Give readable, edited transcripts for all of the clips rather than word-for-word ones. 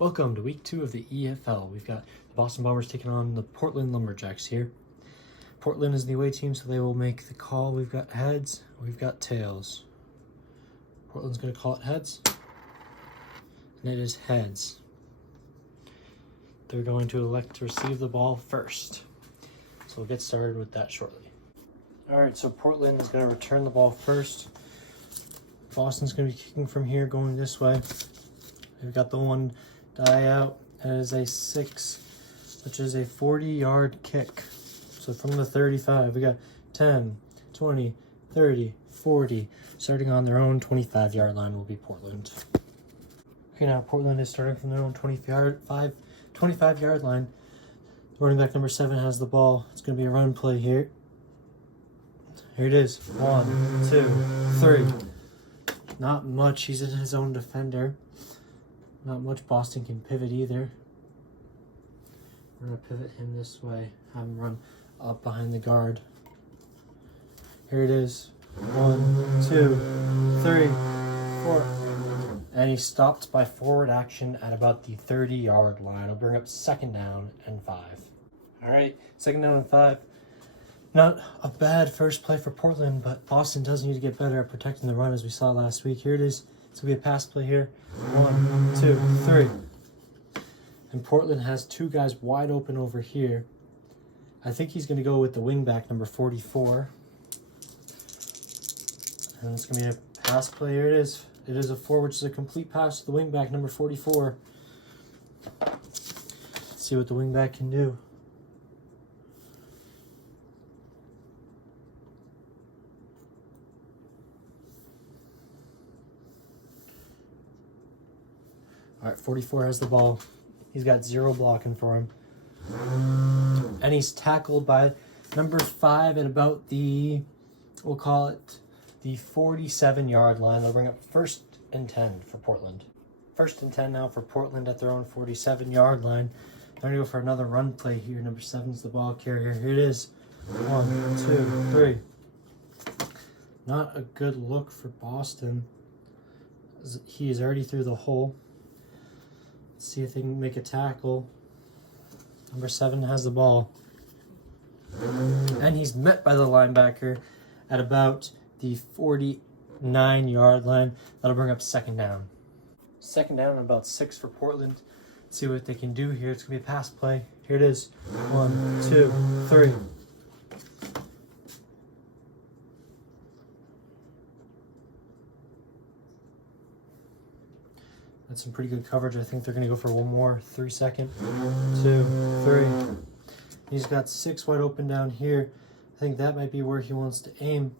Welcome to week 2 of the EFL. We've got the Boston Bombers taking on the Portland Lumberjacks here. Portland is the away team, so they will make the call. We've got heads, we've got tails. Portland's going to call it heads, and it is heads. They're going to elect to receive the ball first. So we'll get started with that shortly. All right, so Portland is going to return the ball first. Boston's going to be kicking from here, going this way. We've got the one die out, and it is a 6, which is a 40-yard kick. So from the 35, we got 10, 20, 30, 40. Starting on their own 25-yard line will be Portland. Okay, now Portland is starting from their own 25-yard line. Running back number 7 has the ball. It's going to be a run play here. Here it is. 1, 2, 3. Not much. He's in his own defender. Not much Boston can pivot either. We're going to pivot him this way. Have him run up behind the guard. Here it is. 1, 2, 3, 4. And he stopped by forward action at about the 30-yard line. I'll bring up 2nd down and 5. All right, 2nd down and 5. Not a bad first play for Portland, but Boston does need to get better at protecting the run, as we saw last week. Here it is. It's going to be a pass play here. 1, 2, 3. And Portland has 2 guys wide open over here. I think he's going to go with the wingback, number 44. And it's going to be a pass play. Here it is. It is a 4, which is a complete pass to the wingback, number 44. Let's see what the wingback can do. All right, 44 has the ball. He's got 0 blocking for him. And he's tackled by number 5 at about the, we'll call it the 47-yard line. They'll bring up 1st and 10 for Portland. 1st and 10 now for Portland at their own 47-yard line. They're going to go for another run play here. Number 7's the ball carrier. Here it is. 1, 2, 3. Not a good look for Boston. He is already through the hole. Let's see if they can make a tackle. Number 7 has the ball. And he's met by the linebacker at about the 49-yard line. That'll bring up 2nd down. 2nd down and about 6 for Portland. Let's see what they can do here. It's going to be a pass play. Here it is. 1, 2, 3. That's some pretty good coverage. I think they're going to go for one more 3-second. 2, 3. He's got 6 wide open down here. I think that might be where he wants to aim.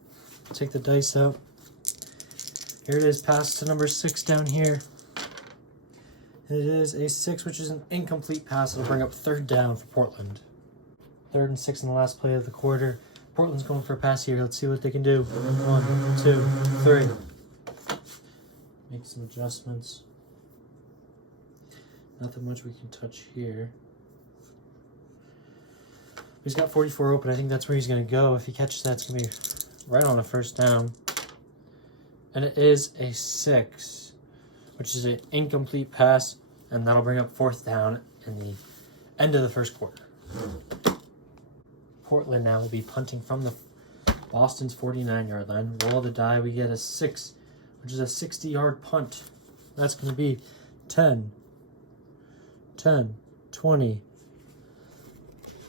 Take the dice out. Here it is. Pass to number 6 down here. And it is a 6, which is an incomplete pass. It'll bring up 3rd down for Portland. 3rd and 6 in the last play of the quarter. Portland's going for a pass here. Let's see what they can do. 1, 2, 3. Make some adjustments. Nothing much we can touch here. He's got 44 open. I think that's where he's going to go. If he catches that, it's going to be right on a 1st down. And it is a 6, which is an incomplete pass, and that'll bring up 4th down in the end of the 1st quarter. Portland now will be punting from the Boston's 49-yard line. Roll the die. We get a 6, which is a 60-yard punt. That's going to be 10, 20,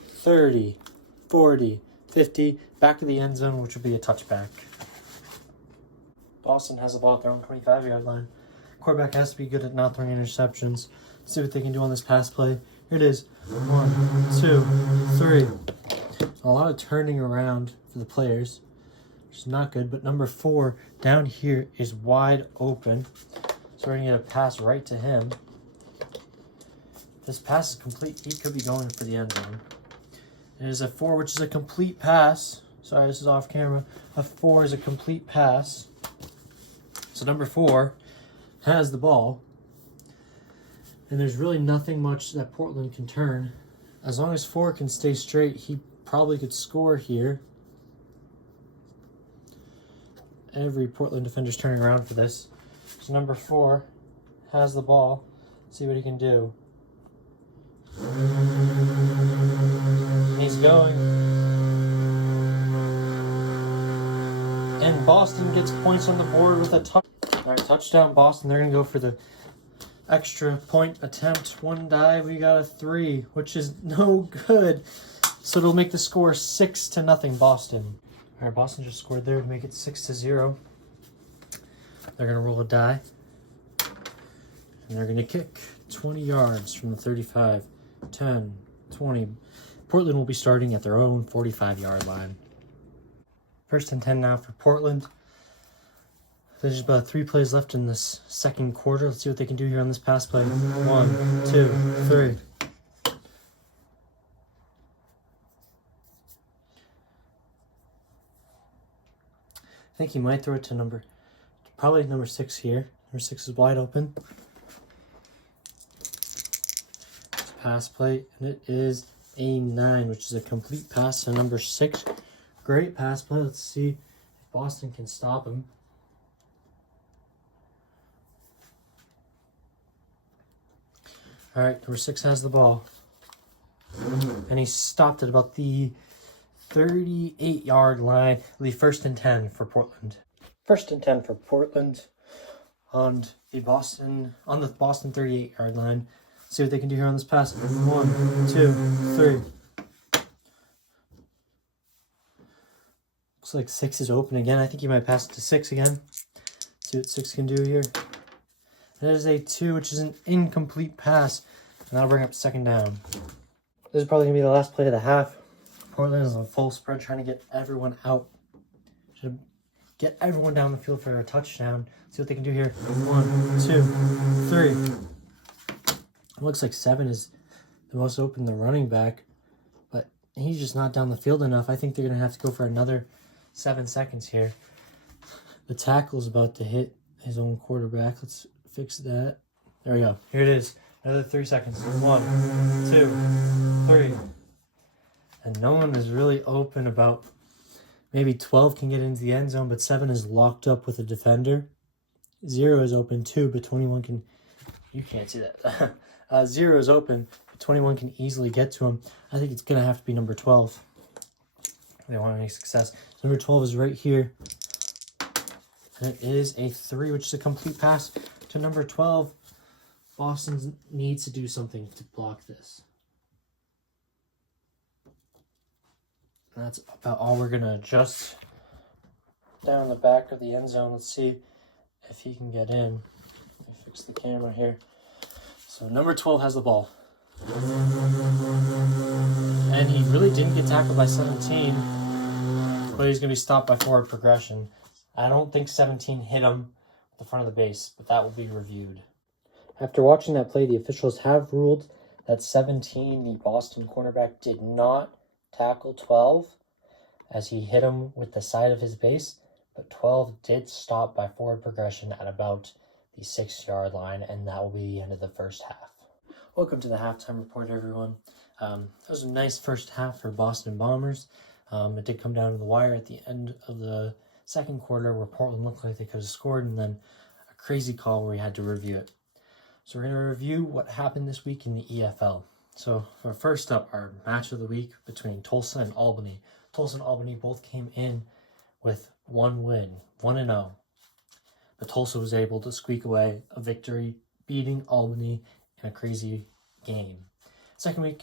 30, 40, 50, back to the end zone, which will be a touchback. Boston has the ball at their own 25-yard line. Quarterback has to be good at not throwing interceptions. Let's see what they can do on this pass play. Here it is. 1, 2, 3. A lot of turning around for the players, which is not good, but number 4 down here is wide open. So we're going to get a pass right to him. This pass is complete. He could be going for the end zone. It is a 4, which is a complete pass. Sorry, this is off camera. A 4 is a complete pass. So number 4 has the ball. And there's really nothing much that Portland can turn. As long as 4 can stay straight, he probably could score here. Every Portland defender's turning around for this. So number 4 has the ball. See what he can do. And he's going. And Boston gets points on the board with a touchdown. Boston. They're going to go for the extra point attempt. One dive. We got a 3, which is no good. So it'll make the score 6-0 Boston. All right, Boston just scored there to make it 6-0. They're going to roll a die. And they're going to kick 20 yards from the 35. 10, 20. Portland will be starting at their own 45-yard line. 1st and 10 now for Portland. There's about 3 plays left in this second quarter. Let's see what they can do here on this pass play. 1, 2, 3. I think he might throw it to probably number 6 here. Number 6 is wide open. Pass play, and it is a 9, which is a complete pass to number 6. Great pass play. Let's see if Boston can stop him. All right, number 6 has the ball. And he stopped at about the 38-yard line. The 1st and 10 for Portland. 1st and 10 for Portland on the Boston 38-yard line. See what they can do here on this pass. 1, 2, 3. Looks like 6 is open again. I think he might pass it to 6 again. See what 6 can do here. That is a 2, which is an incomplete pass. And that'll bring up 2nd down. This is probably going to be the last play of the half. Portland is on full spread, trying to get everyone out. Should get everyone down the field for a touchdown. See what they can do here. 1, 2, 3. It looks like 7 is the most open, the running back, but he's just not down the field enough. I think they're going to have to go for another 7 seconds here. The tackle's about to hit his own quarterback. Let's fix that. There we go. Here it is. Another 3 seconds. 1, 2, 3. And no one is really open. About maybe 12 can get into the end zone, but 7 is locked up with a defender. 0 is open too, but 21 can... You can't see that. 0 is open, but 21 can easily get to him. I think it's going to have to be number 12. They want any success. So number 12 is right here. And it is a 3, which is a complete pass to number 12. Boston needs to do something to block this. And that's about all we're going to adjust. Down the back of the end zone, let's see if he can get in. Let me fix the camera here. So number 12 has the ball. And he really didn't get tackled by 17, but he's going to be stopped by forward progression. I don't think 17 hit him at the front of the base, but that will be reviewed. After watching that play, the officials have ruled that 17, the Boston cornerback, did not tackle 12 as he hit him with the side of his base, but 12 did stop by forward progression at about the 6-yard line, and that will be the end of the first half. Welcome to the halftime report, everyone. That was a nice first half for Boston Bombers. It did come down to the wire at the end of the second quarter where Portland looked like they could have scored, and then a crazy call where we had to review it. So we're going to review what happened this week in the EFL. So for first up, our match of the week between Tulsa and Albany. Tulsa and Albany both came in with 1 win, 1-0. But Tulsa was able to squeak away a victory, beating Albany in a crazy game. Second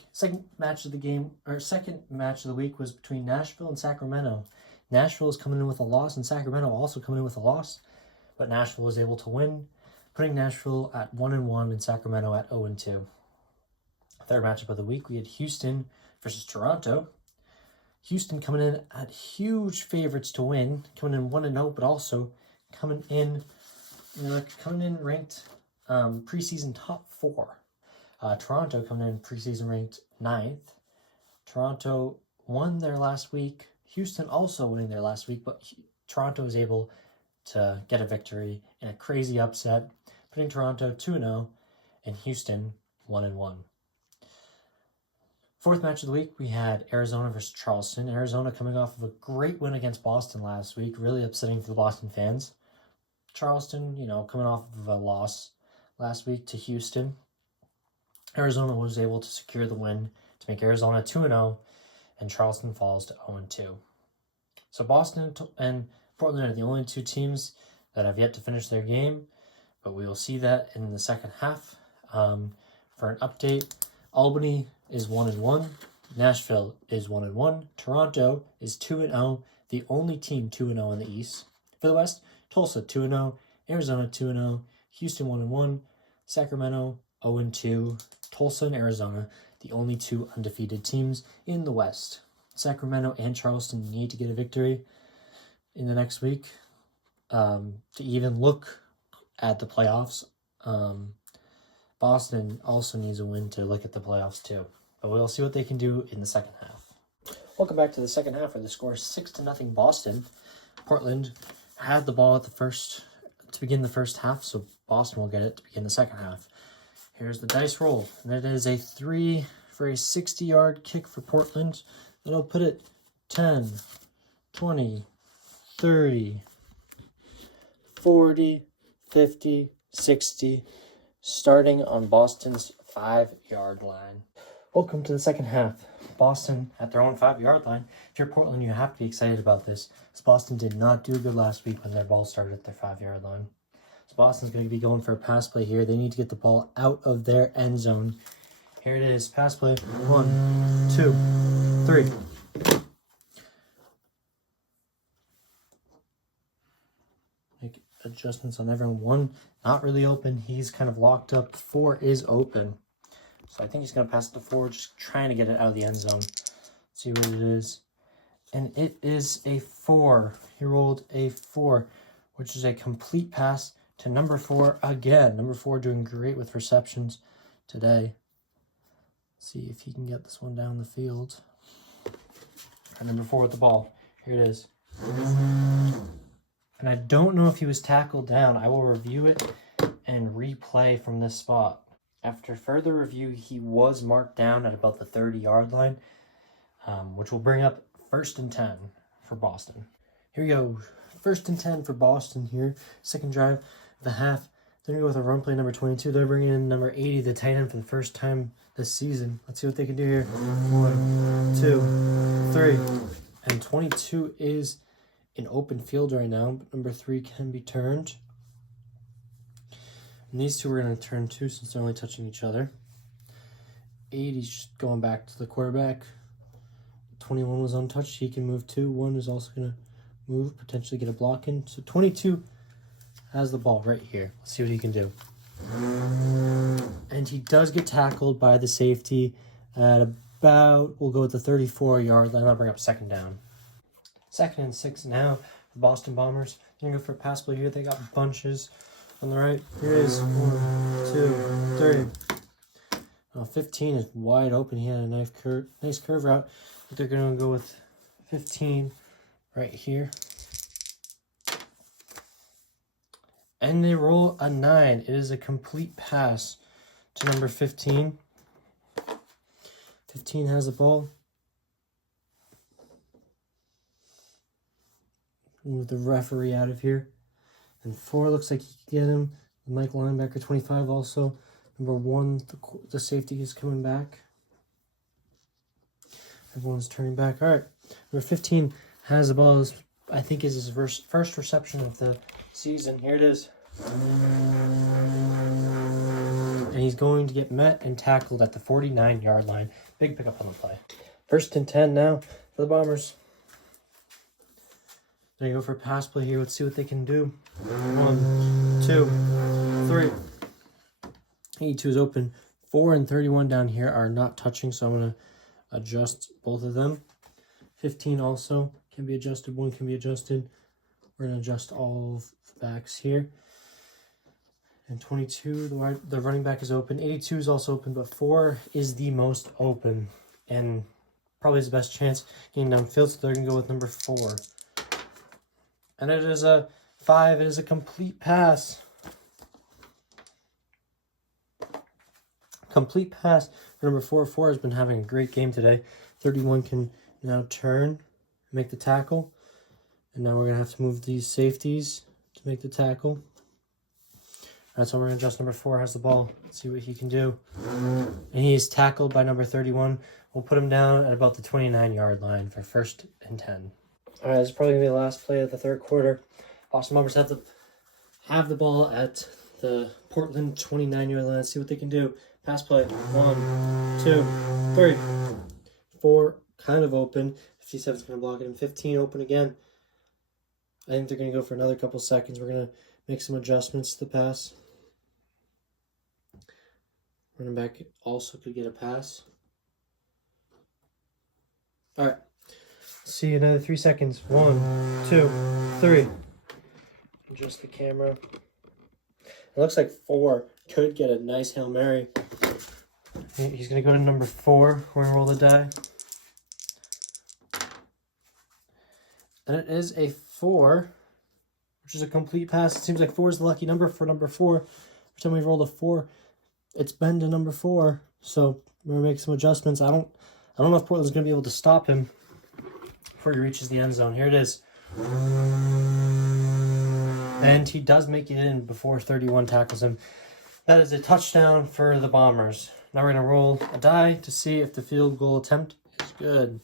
match of the week was between Nashville and Sacramento. Nashville is coming in with a loss, and Sacramento also coming in with a loss. But Nashville was able to win, putting Nashville at 1-1 and Sacramento at 0-2. Third matchup of the week, we had Houston versus Toronto. Houston coming in at huge favorites to win, coming in 1-0, but also coming in ranked preseason top 4. Toronto coming in preseason ranked 9th. Toronto won their last week. Houston also winning their last week, but Toronto was able to get a victory in a crazy upset, putting Toronto 2-0 and Houston 1-1. Fourth match of the week, we had Arizona versus Charleston. Arizona coming off of a great win against Boston last week, really upsetting for the Boston fans. Charleston, coming off of a loss last week to Houston. Arizona was able to secure the win to make Arizona 2-0, and Charleston falls to 0-2. So Boston and Portland are the only two teams that have yet to finish their game, but we will see that in the second half. For an update, Albany is 1-1, Nashville is 1-1, Toronto is 2-0, the only team 2-0 in the East. For the West, Tulsa 2-0, Arizona 2-0, Houston 1-1, Sacramento 0-2, Tulsa and Arizona, the only two undefeated teams in the West. Sacramento and Charleston need to get a victory in the next week to even look at the playoffs. Boston also needs a win to look at the playoffs too. But we'll see what they can do in the second half. Welcome back to the second half, where the score is 6-0 Boston. Portland had the ball to begin the first half, so Boston will get it to begin the second half. Here's the dice roll, and it is a 3 for a 60-yard kick for Portland. That'll put it 10, 20, 30, 40, 50, 60, starting on Boston's 5-yard line. Welcome to the second half. Boston at their own 5-yard line. If you're Portland, you have to be excited about this, because Boston did not do good last week when their ball started at their 5-yard line. So Boston's going to be going for a pass play here. They need to get the ball out of their end zone. Here it is. Pass play. 1, 2, 3. Make adjustments on everyone. 1, not really open. He's kind of locked up. 4 is open. So I think he's going to pass it to 4, just trying to get it out of the end zone. See what it is. And it is a 4. He rolled a 4, which is a complete pass to number 4 again. Number 4 doing great with receptions today. See if he can get this one down the field. And number 4 with the ball. Here it is. And I don't know if he was tackled down. I will review it and replay from this spot. After further review, he was marked down at about the 30-yard line, which will bring up 1st and 10 for Boston. Here we go. 1st and 10 for Boston here. Second drive of the half. They're going to go with a run play number 22. They're bringing in number 80, the tight end, for the first time this season. Let's see what they can do here. 1, 2, 3. And 22 is in open field right now, but number 3 can be turned. And these two are going to turn too, since they're only touching each other. 80's just going back to the quarterback. 21 was untouched. He can move too. 1 is also going to move, potentially get a block in. So 22 has the ball right here. Let's see what he can do. And he does get tackled by the safety at about, we'll go with the 34-yard line. I'll bring up 2nd down. 2nd and 6 now. The Boston Bombers. They're going to go for a pass play here. They got bunches on the right. Here it is. 1, 2, 3. 15 is wide open. He had a nice curve route. But they're going to go with 15 right here. And they roll a 9. It is a complete pass to number 15. 15 has the ball. Move the referee out of here. And 4 looks like he can get him. The Mike linebacker, 25 also. Number 1, the safety is coming back. Everyone's turning back. All right. Number 15 has the ball. I think is his first reception of the season. Here it is. And he's going to get met and tackled at the 49-yard line. Big pickup on the play. 1st and 10 now for the Bombers. They go for a pass play here. Let's see what they can do. 1, 2, 3. 82 is open. 4 and 31 down here are not touching, so I'm going to adjust both of them. 15 also can be adjusted. 1 can be adjusted. We're going to adjust all the backs here. And 22, the running back is open. 82 is also open, but 4 is the most open. And probably his best chance getting downfield, so they're going to go with number 4. And it is a 5. It is a complete pass. Complete pass for number 4. 4 has been having a great game today. 31 can now turn, make the tackle. And now we're going to have to move these safeties to make the tackle. That's why we're going to adjust number 4 has the ball. See what he can do. And he's tackled by number 31. We'll put him down at about the 29-yard line for 1st and 10. All right, this is probably going to be the last play of the 3rd quarter. Boston Bombers have the ball at the Portland 29-yard line. Let's see what they can do. Pass play. 1, 2, 3, 4. Kind of open. 57's going to block it. And 15 open again. I think they're going to go for another couple seconds. We're going to make some adjustments to the pass. Running back also could get a pass. All right. See you another 3 seconds. 1, 2, 3. Adjust the camera. It looks like 4 could get a nice Hail Mary. He's going to go to number 4. We're going to roll the die. And it is a 4, which is a complete pass. It seems like 4 is the lucky number for number 4. Every time we roll a 4, it's been to number 4. So we're going to make some adjustments. I don't know if Portland's going to be able to stop him before he reaches the end zone. Here it is. And he does make it in before 31 tackles him. That is a touchdown for the Bombers. Now we're going to roll a die to see if the field goal attempt is good.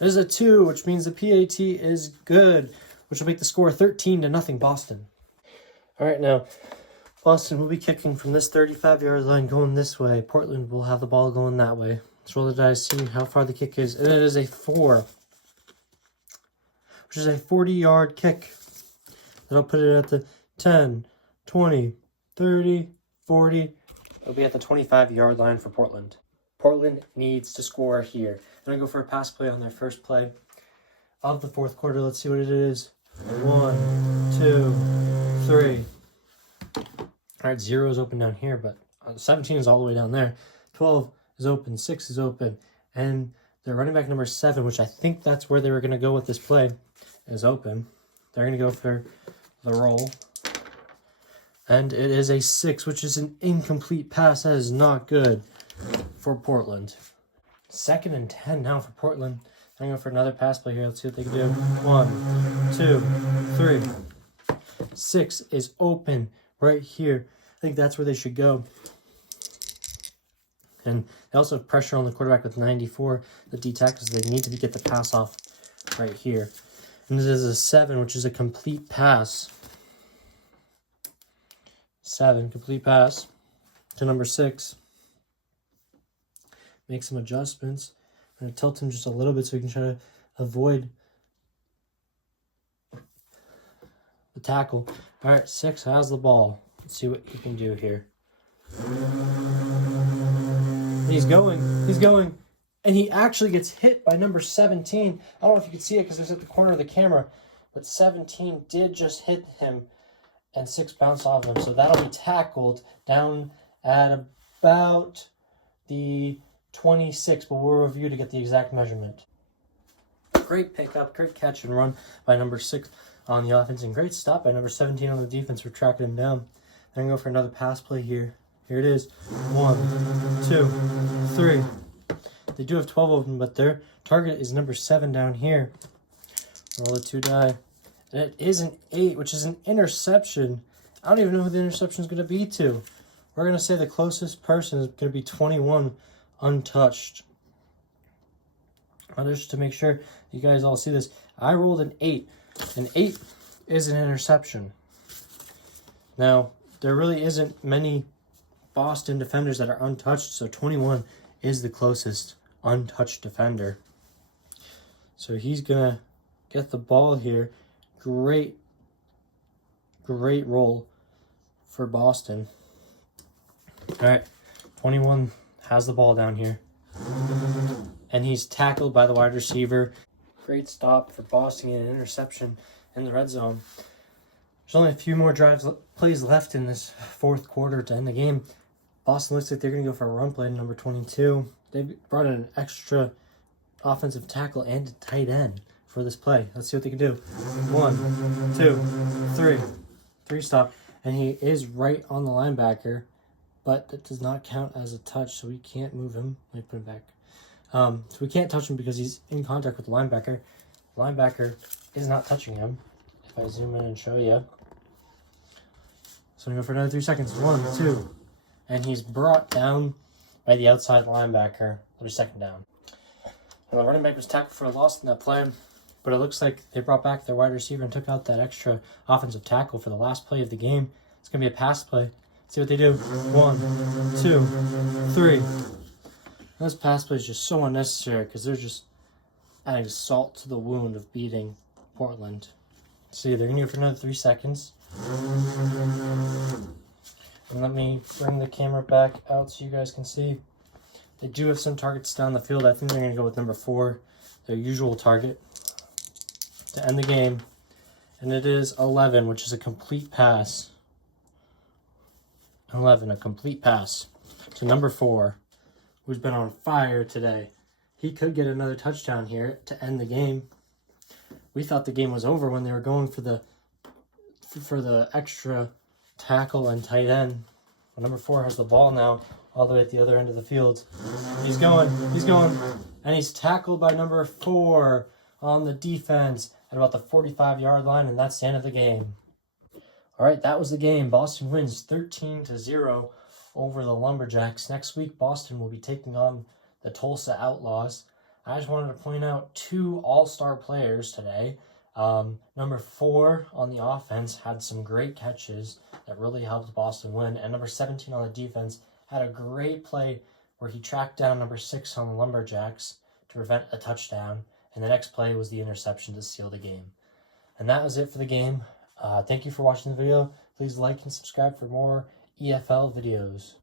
It is a 2, which means the PAT is good, which will make the score 13-0 Boston. All right, now Boston will be kicking from this 35-yard line going this way. Portland will have the ball going that way. Let's roll the dice, see how far the kick is. And it is a 4, which is a 40-yard kick. That'll put it at the 10, 20, 30, 40. It'll be at the 25-yard line for Portland. Portland needs to score here. They're going to go for a pass play on their first play of the 4th quarter. Let's see what it is. 1, 2, 3. All right, 0 is open down here, but 17 is all the way down there. 12 is open, 6 is open, and the running back number 7, which I think that's where they were going to go with this play, is open. They're going to go for the roll. And it is a 6, which is an incomplete pass. That is not good for Portland. 2nd and 10 now for Portland. I'm going to go for another pass play here. Let's see what they can do. 1, 2, 3. 6 is open right here. I think that's where they should go. And they also have pressure on the quarterback with 94. The D tackles, they need to get the pass off right here. And this is a 7, which is a complete pass. 7, complete pass to number 6. Make some adjustments. I'm going to tilt him just a little bit so he can try to avoid the tackle. All right, 6 has the ball. Let's see what he can do here. He's going. And he actually gets hit by number 17. I don't know if you can see it because it's at the corner of the camera, but 17 did just hit him, and 6 bounced off him. So that'll be tackled down at about the 26, but we'll review to get the exact measurement. Great pickup, great catch and run by number 6 on the offense, and great stop by number 17 on the defense for tracking him down. Then go for another pass play here. Here it is. 1, 2, 3. They do have 12 open, but their target is number 7 down here. Roll the 2 die. And it is an 8, which is an interception. I don't even know who the interception is going to be to. We're going to say the closest person is going to be 21 untouched. Just to make sure you guys all see this, I rolled an 8. An 8 is an interception. Now, there really isn't many Boston defenders that are untouched, so 21 is the closest untouched defender. So he's going to get the ball here. Great roll for Boston. All right, 21 has the ball down here. And he's tackled by the wide receiver. Great stop for Boston and an interception in the red zone. There's only a few more plays left in this 4th quarter to end the game. Boston looks like they're going to go for a run play to number 22. They've brought in an extra offensive tackle and a tight end for this play. Let's see what they can do. 1, 2, 3. 3 stop. And he is right on the linebacker, but that does not count as a touch, so we can't move him. Let me put him back. So we can't touch him because he's in contact with the linebacker. The linebacker is not touching him. If I zoom in and show you. So I'm going to go for another 3 seconds. 1, 2. And he's brought down by the outside linebacker. It'll be second down. Well, the running back was tackled for a loss in that play, but it looks like they brought back their wide receiver and took out that extra offensive tackle for the last play of the game. It's going to be a pass play. Let's see what they do. 1, 2, 3. This pass play is just so unnecessary because they're just adding salt to the wound of beating Portland. See, they're going to go for another 3 seconds. And let me bring the camera back out so you guys can see. They do have some targets down the field. I think they're going to go with number 4, their usual target, to end the game. And it is 11, which is a complete pass. 11, a complete pass to number 4, who's been on fire today. He could get another touchdown here to end the game. We thought the game was over when they were going for the extra tackle and tight end. Well, number 4 has the ball now, all the way at the other end of the field. He's going, and he's tackled by number 4 on the defense at about the 45-yard line, and that's the end of the game. All right, that was the game. Boston wins 13-0 over the Lumberjacks. Next week, Boston will be taking on the Tulsa Outlaws. I just wanted to point out 2 all-star players today. Number 4 on the offense had some great catches that really helped Boston win. And number 17 on the defense had a great play where he tracked down number 6 on the Lumberjacks to prevent a touchdown. And the next play was the interception to seal the game. And that was it for the game. Thank you for watching the video. Please like and subscribe for more EFL videos.